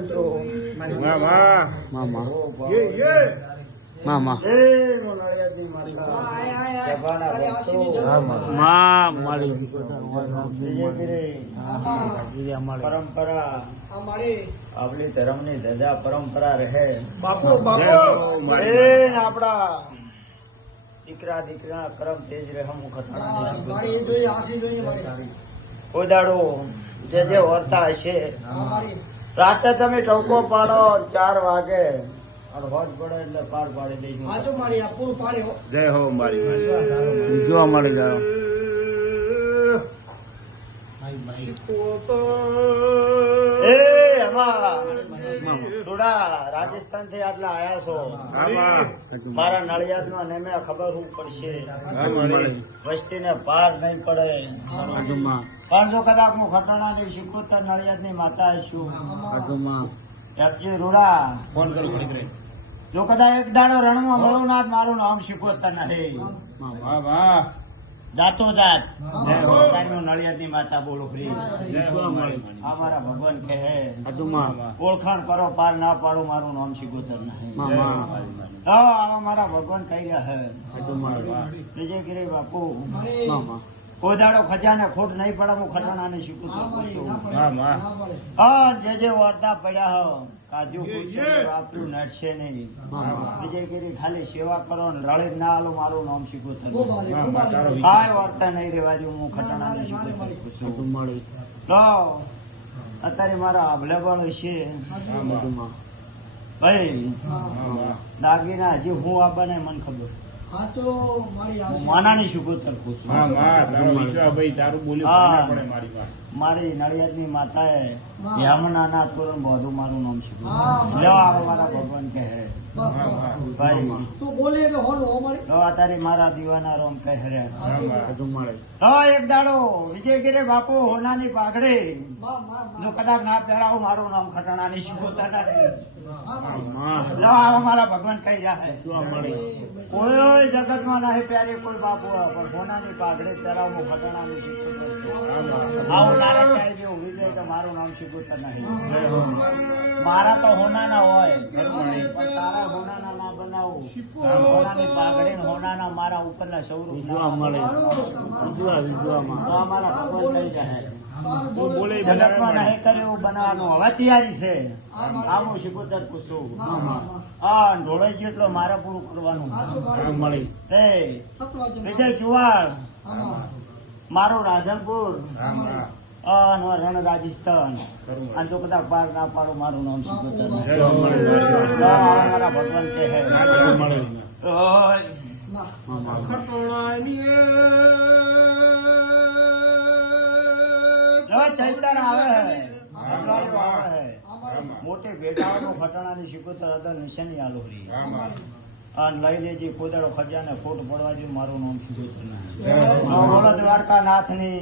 પંચો મામા એ મોનાળિયાની માતા પરંપરા આપણી ધર્મની ધજા પરંપરા રહે બાપુ આપડા દીકરા દીકરા કરમ તેજ રહે હું ખતરા જે વર્તા હશે રાતે તમે ટોકો પાડો 4 વાગે અને હોજ પડે એટલે પાર પાડી દઈશું. જય હો મારી જોવા મળી જાઓ એ થોડા રાજસ્થાન થી આટલા આયા છો મારા નડિયાદ નો નેમે ખબર શું પડશે વસ્તી ને પાર નહીં પડે પણ જો કદાચ હું ખટાણા ની શીખોતર નડિયાદ ની માતા છું એપજી રૂડા ફોન કરું જો કદાચ એક દાડો રણમાં મળું ના મારું નામ શીખોતર નહીં જાતો જાત નડિયાદ ની માતા બોલો ફ્રી અમારા ભગવાન કહે ઓળખાણ કરો પાર ના પાડો મારું નામ શીખોતર નહીં મારા ભગવાન કહી રહ્યા હે જે ગીરે બાપુ કોદાડો ખજાને ખોટ નહીં પડે હું ખટાણા ને શીખોતર જે વર્તા પડ્યા હો કાજુ આપણું નડશે નહીં વિજય ગીરી ખાલી સેવા કરો ને રળી ના આલો મારું નામ શીખોતર કાંઈ વર્તા નહીં રેવા જો હું ખટાણા ને શીખોતર અત્યારે મારા અવેલેબલ છે ભાઈ દાગીના હજી હું આપવાને મને ખબર માનાની શીખોતર મારી નડિયાદ ની માતાએ યમુના ના તોરણ બધું મારું નામ શીખ્યું મારા ભગવાન કહે અત્યારે મારા દીવાના રોમ કહે એક દાડો વિજય ગીરે બાપુ હોનાની પાઘડે જો કદાચ ના પહેરાવું મારું નામ ખટાણા ની શીખોતર મારા ભગવાન કહી જાય કોઈ જગત માં નહીં પ્યારે કોઈ બાપુ પણ હોનાની પાઘડે પહેરાવું ખટાણા ની શીખોતર આવું નારાજ થાય છે ઉભી જાય તો મારું નામ શીખોતર નહીં મારા તો હોનાના હોય પણ તારા હોનાના ના બનાવું હોનાની પાઘડે હોનાના મારા ઉપરના સ્વરૂપ મારા ભગવાન થઈ જાય જગતમાં નહીં કર્યું બનાવવાનું હવે તૈયારી છે આમ હું શીખોતર પૂછું ઢોળાઈ ગયું એટલે મારે પૂરું કરવાનું વિજય ચુવાડ મારું રાધનપુર રણ રાજસ્થાન અને જો કદાચ પાર ના પાડો મારું નામ શીખોતર મારા ભગવાન છે ચૈતર આવે મોટે ભેટાવાનું ખટાણાની શીખોતર હતા નિશાની આલો રહી અને લઈ લેજે કોદાળો ખજાને ફોટ પડવા જો મારું નામ શીખોતર બોલો દ્વારકા નાથ ની